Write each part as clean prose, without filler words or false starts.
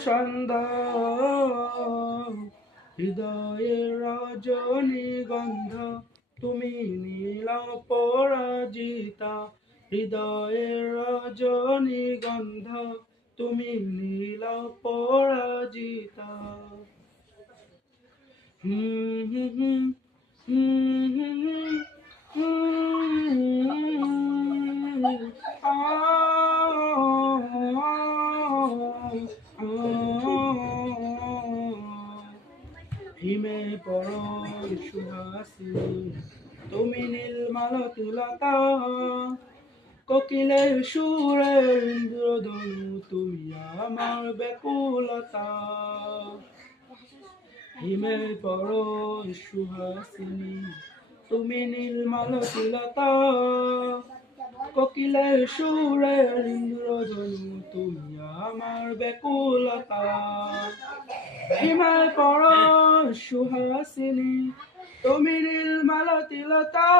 সন্ধ্যা হৃদয়ের রজনীগন্ধা তুমি নীল পরাজিতা হৃদয়ের রজনীগন্ধা তুমি নীল পরাজিতা হুম হুম হুম হুম হুম আ হিমে পরশ সুহাসিনী তুমি নীলমালতী লতা কোকিলের সুরে ইন্দ্রধনু তুমি আমার ব্যাকুলতা হিমে পরশ সুহাসিনী তুমি নীলমালতী লতা কোকিলের সুরে ইন্দ্রধনু তুমি আমার ব্যাকুলতা হিমায় পরশ সুহাসিনী তুমি নীলমালতী লতা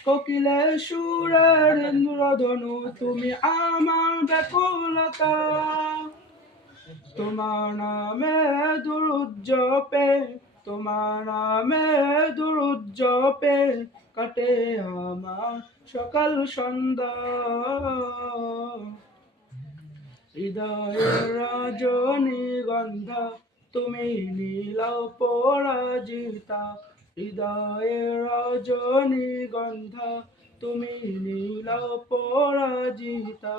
কোকিলের সুরের ইন্দ্রধনু তুমি আমার ব্যাকুলতা তোমার নামে দুরুদ জপে তোমার নামে দুরুদ জপে কাটে আমার সকাল সন্ধ্যা হৃদয়ের রজনীগন্ধা তুমি নীল পরাজিতা হৃদয়ের রজনীগন্ধা তুমি নীল পরাজিতা।